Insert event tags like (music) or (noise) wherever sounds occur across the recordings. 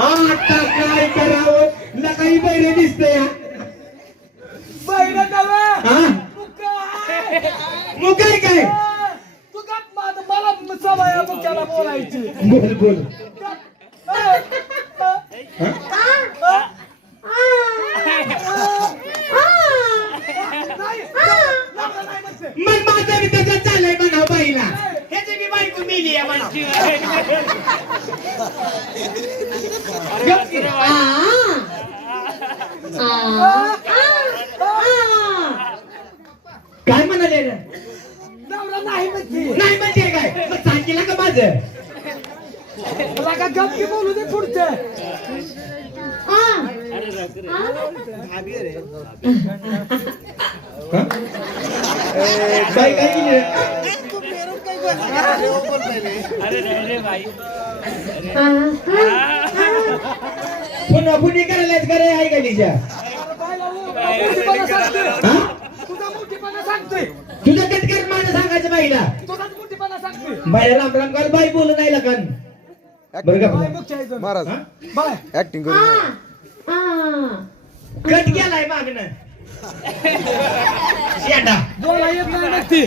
आता काय करावं दिसते या बैल. हा आहे. मग काय काय मा- मला सवय बोलायची बोल बोल. मग माझं बी तसं चाललंय म्हणा बाईला गप की. काय म्हणाले? नाही म्हणते नाही म्हणजे काय? मग सांगितलं का माझं? मला का गप्पी बोलू दे पुढचं. काय केली? रे? पुन्हा पुणी करायलाच करे आहे का तिच्या हा? तुझा मोठीपणा सांगते तुझं कट कर माझं सांगायचं बाईला बाई राम राम कर बाई बोलू नाही लकन बरं. महाराज? बाय ऍक्टिंग करू कट गेलाय मागणं शेटा बोला येत नाही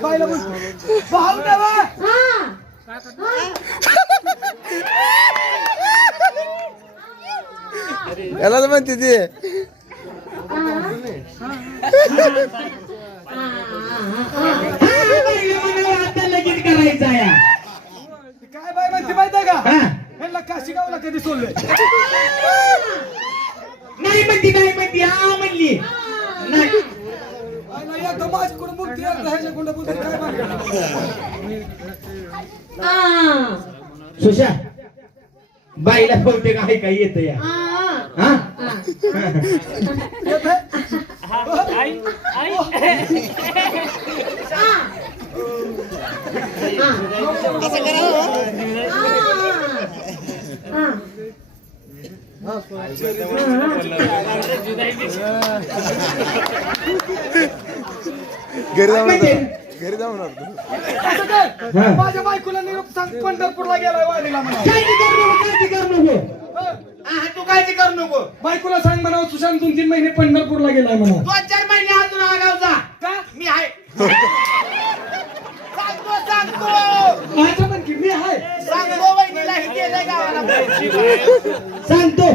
भाऊ. याला तर म्हणते ते. हा, लगीन करायचं या काय बाय म्हणते माहितीये का? हा. ह्यांना काशीगावला कधी सोडले नाही म्हणती नाही म्हणती. हा म्हणली. नाही. एकदा माझ्याकडून मुक्ती एकदा ह्याच्याकडून काय मागणार? सुशा बाईला बहुतेक आहे काय येत या हा. येते? घरी जाऊन. घरी जाऊन. माझ्या बायकोला निरोप सांग पंढरपूरला गेलाय वाडीला म्हणा. काळजी करू नको हा, तू काळजी करू नको? बायकोला सांग म्हणा सुशांत दोन तीन महिने पंढरपूरला गेलाय म्हणा. दोन चार महिने अजून आगावचा. का? मी आहे. (laughs) सांगतो सांगतो. माझं पण की मी आहे. सांगतो वहिनीला हे केलंय गावाला सांगतो.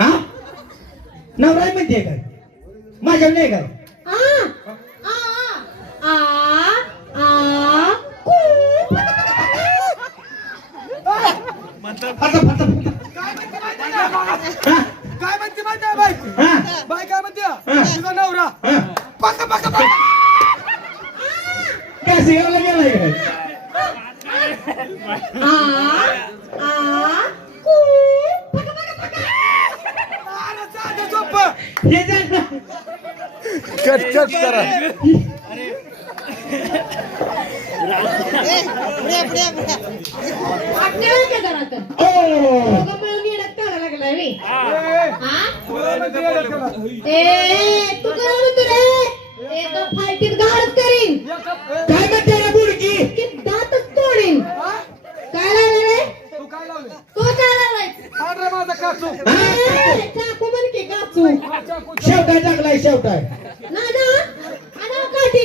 हा नवरा म्हणते काय? माझ्या नाही काय? काय म्हणते माहिती आहे का? हा? काय म्हणते. तुझा नवरा. पका पका गेलाय काय झोप हे जाण ना. कट कट करा (laughs) तोडीन काय रे तो शेवटाय टाकलाय शेवटाय ना ना आणा काठी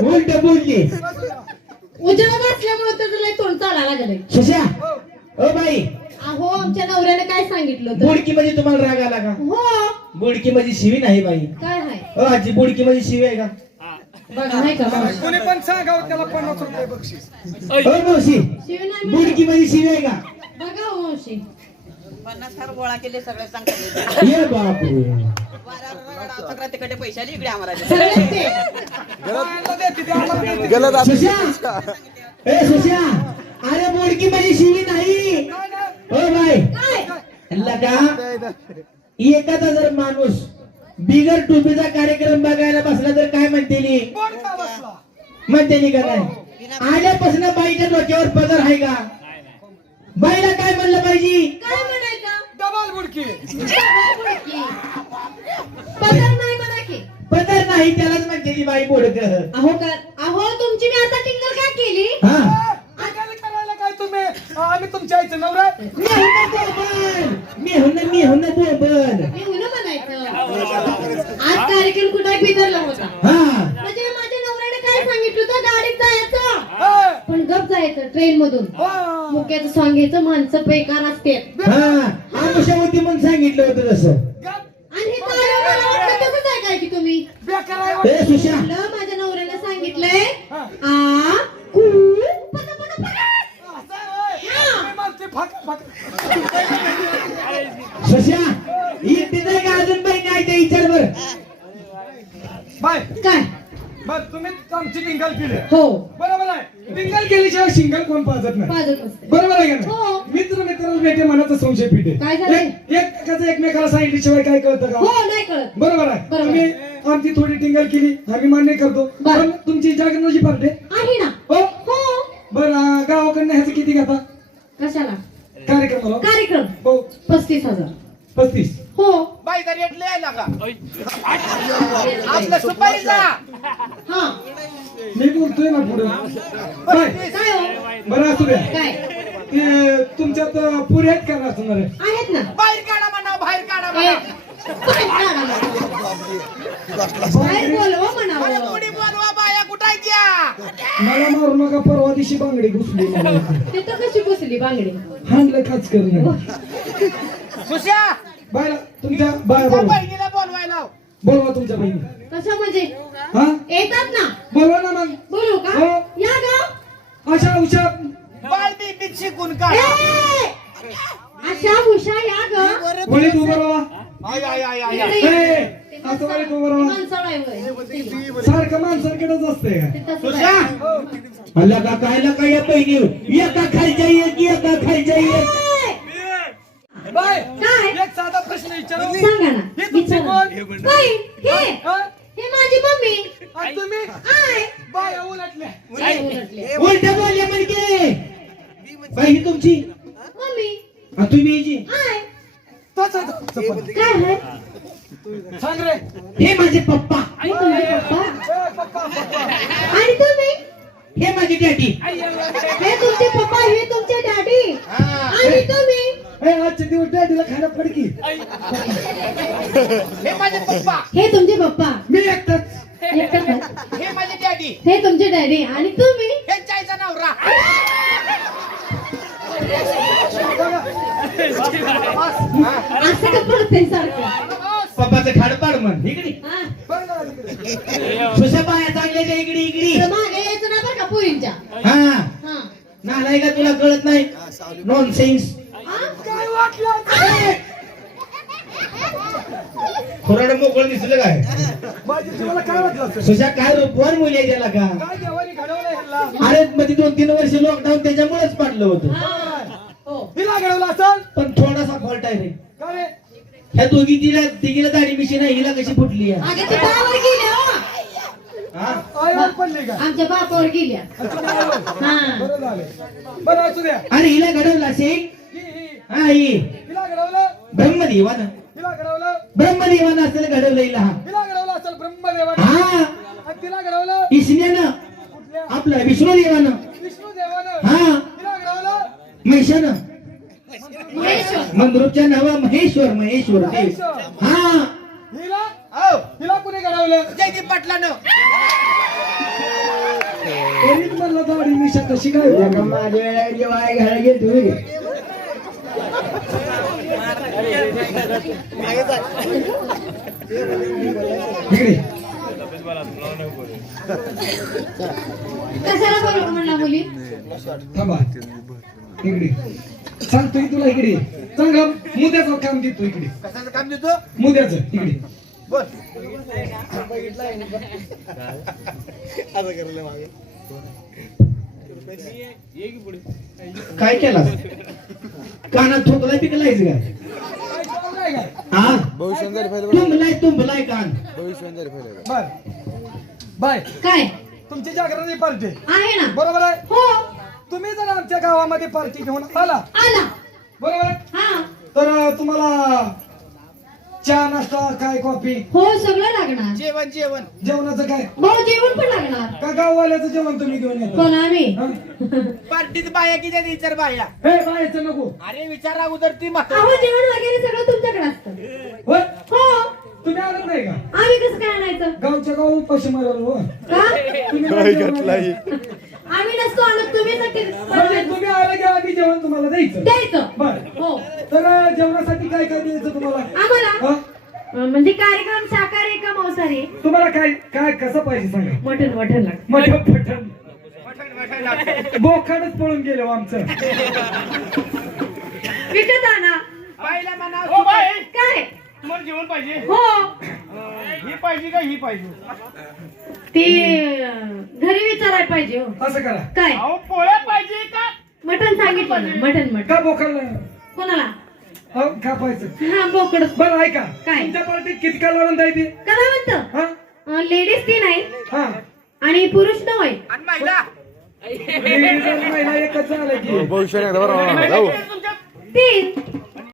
उलट बोलली. उजेड असल्यामुळे त्याचं लय तोंड चालायला लागलंय. हो. O by. अहो आमच्या नवऱ्याने काय सांगितलं होतं? बुडकी मध्ये तुम्हाला राग आला का? हो. बुडकी मध्ये शिवी नाही बाई. काय आहे? ओ आजी बुडकी मध्ये शिवी आहे का? बघा नाही का? मावशी? कोणी पण सांगावं त्याला पन्नास रुपये बक्षीस. ओ मावशी शिवी नाही बुडकी मध्ये शिवी आहे का. बघा हो मावशी. पन्नास हार गोळा केले सगळे सांगतात. ये बापू सगळ्या तिकडे पैसे आले इकडे आम्हाला दे. सगळेच ते बायांना देते ते आम्हाला देते. गेलं दादा सुशा ए सुशा अरे बुडकी मध्ये शिवी नाही. एखादा जर माणूस बिगर टोपीचा कार्यक्रम बघायला बसला तर काय म्हणते कोण का बसला म्हणते का नाही आल्यापासून बाईच्या डोक्यावर पदर आहे का? बाईला काय म्हणलं पाहिजे? काय म्हणायचं? डबल बुडकी. नाही त्यालाच म्हणते ती बाई बोडक अहो का अहो तुमची मी आता टिंगल काय केली? हा. काय करायला काय तुम्ही? आम्ही तुमच्या आईचं नवरा मी बोबन बोबन म्हणायचं. आज कार्यक्रम कुठे बिदरला होता. हा. म्हणजे माझ्या नवऱ्याने काय सांगितलं होतं? गाडीत जायचं. पण गप जायचं ट्रेन मधून हो. मुक्याचं सांगायचं माणसं बेकार असते हा. म्हणून सांगितलं होतं तसं गप. आणि हे काय मला वाटलं तसंच आहे काय की ए सुशा. म्हणलं माझ्या नवऱ्याने सांगितलंय. आ कू फाक सुशा इथे का अजून बाई? नाही ते विचार बर. बाय. काय? बर तुम्ही आमची टिंगल केली हो. बरोबर आहे. टिंगल केल्याशिवाय कोण पाजत नाही. पाजत असते बरोबर आहे का हो. मित्र मित्राला भेटे मनाचा संशय पिटे काय झालंय? एक- एकमेकाचं एकमेकाला सांगितल्याशिवाय काय कळतं हो का नाही कळत. बरोबर आहे. बरोबर. तुम्ही आमची थोडी टिंगल केली आम्ही मान्य करतो. बरं. पण तुमची जागरणाची पार्टी आहे. ना? हो. हो. बरं गावाकडनं ह्याचं किती घेता? कशाला? कार्यक्रमाला? कार्यक्रम? हो. पस्तीस हजार. पस्तीस. हो. बाईचा रेट लय आला का? आपलं सुपारीचा हा. मी बोलतोय ना पुढे. बाय काय हो? बरं असू द्या. काय? ते तुमच्यात पुरी आहेत का असणार आहे आहेत ना. बाहेर काढा म्हणा बाहेर काढा काय? म्हणा काय? काय बोलवा मला म्हणावं थोडी बोलवा बाया कुठायच्या मला मारू नका परवा दिवशी बांगडी घुसली मला. तिथं कशी बसली बांगडी? हाणलं काच करणं सुशा बायला तुमच्या बाया त्या बोलवा. बहिणीला बोलवायला लाव. बोलवा तुमच्या बहिणी कसं म्हणजे? हा? येतात ना. बोलवा ना मग. बोलू का? हो. या गाव अशा उशा बाळ शिकून ए! काढा अशा उषा या ग. वळीत उभं राहा. आय आय आय आय आय. ए, असं वळीत उभं राहा. माणसाळा आहे होय. सारखं माणसारकडेच असतंय ते तसंच का काय या बहिणी एका खालच्या एक एका खालच्या एक! बाय. काय? एक साधा प्रश्न विचारू? सांगा ना. हे तुमचे विचारा. कोण? बाई, हे हा? हे? माझी मम्मी. आणि तुम्ही? आय. बाया उलटल्या काय उलटले? उलट बोलले म्हणजे? बाई तुमची? मम्मी. आणि तुम्ही हिची. आय. तोच आहे. काय आहे सांग रे. हे माझे पप्पा. हे तुमचे पप्पा? ए, पप्पा पप्पा. आणि तुम्ही? हे माझी डॅडी हे तुमचे पप्पा हे तुमचे डॅडी आणि तुम्ही ए, आजचे दिवस डॅडीला खायला पडकी हे माझे पप्पा. हे तुमचे पप्पा. मी एकटाच. एकटंच. हे माझे डॅडी. हे तुमचे डॅडी. आणि तुम्ही? हे चायचा नवरा. असं का पडतंय सारखं? पप्पाचं खाड पाड म्हण. इकडे. हा. सुशा चांगल्याच्या इकडे इकडे? तर मागे यायचं ना बरं का पुरींच्या? हा. हा. नालाय का तुला कळत नाही? नॉन सेन्स हा? खुराड मोकळ दिसलं काय? माझी तुम्हाला काय वाटलं असेल? सुशा काय रूपवान मुली आहे त्याला का? काय देवानी घडवलं ह्याला? अरे मध्ये दोन तीन वर्ष लॉकडाऊन त्याच्यामुळेच पडलं होतं. हा. हो हिला घडवलं असेल? पण थोडासा फॉल्ट आहे रे. का रे? ह्या दोघी तिला तिघीला दाढी मिशी नाही हिला कशी फुटली आहे? अगं ते बापावर गेल्या हो. हा? आईवर पडली का? आमच्या बापावर गेल्या हा. बरं झालं. बरं असू द्या. अरे हिला घडवलं असेल? ही हिला घडवलं. ब्रह्मदेवानं. हिला घडवलं. ब्रह्मदेवानं असेल घडवलं हिला हा हिला घडवलं असेल ब्रह्मदेवानं. हा. आणि तिला घडवलं. इसण्यानं कुठल्या? आपलं विष्णुदेवानं. विष्णुदेवानं. हा. म्हैशानं. महेश्वर. मंद्रुपच्या नावा महेश्वर महेश्वर ते हा. हिला? हिला कुणी घडवलं? जयदीप पाटलानं. तरीच म्हणलं दाढी मिशा कशी काय माझ्या वेळेला जेव्हा आई घालायला गेली तुम्ही इकडे. सांगतोय तुला इकडे. चांगला मुद्द्याचं काम देतो इकडे. कशाचं काम देतो? मुद्द्याचं इकडे. बोल. काय केला? कानात ठोकलाय पिकलायच काय काय काय हा भविष्य तुंबलाय तुंबलाय कान. भविष्य बर. बाय. काय? तुमची जागरणी पार्टी. आहे ना. बरोबर आहे? हो. तुम्ही जर आमच्या गावामध्ये पार्टी घेऊन आला. आला. बरोबर आहे? हा. तर तुम्हाला चहा नाश्ता काय कॉफी? हो सगळं लागणार. जेवण जेवण. जेवणाचं काय? भाऊ जेवण पण लागणार. का गाववाल्याचं जेवण तुम्ही घेऊन येता? पण आम्ही? हं? पार्टीत बाया किती विचार बाया? हे बायचं नको. अरे विचार अगोदर ती म्हातारी. अहो जेवण वगैरे सगळं तुमच्याकडे असतं. होय? हो. तुम्ही आलात नाही का? आम्ही कसं काय आणायचं? गावच्या गाव उपाशी मारायला हो. का? तुम्ही नाही जेवण आम्ही नसतो आणत तुम्ही नक्की म्हणजे तुम्ही आलं की आम्ही जेवण तुम्हाला द्यायचं? द्यायचं. बर. हो. तर अं, जेवणासाठी काय काय द्यायचं तुम्हाला? आम्हाला म्हणजे कार्यक्रम शाकाहारी का मांसाहारी तुम्हाला काय काय कसं पाहिजे सांगा? मटन मटन लागत. मटण मटण. मटण लागतं. बोखाडच पळून गेलो आमचं. विकत आणा. बाईला म्हणा ओ बाई! काय? तुम्हाला जेवण पाहिजे? हो. अं, ही पाहिजे का ही पाहिजे? ती अं, घरी विचारायला पाहिजे हो. असं करा. काय? अहो पोळ्या पाहिजे का? मटन सांगितलं ना. मटन मटन का बोखाडला? कोणाला? हो कापायचं हा बोकड. बरं ऐका. काय? तुमच्या पार्टीत किती कालावंत आहे ती? करा म्हणत हा लेडीज तीन आहे. हा. आणि पुरुष नऊ आहे. आणि महिला? Ladies आणि महिला एकच झालं की. भविष्य बरोबर जाऊ तुमच्या तीन.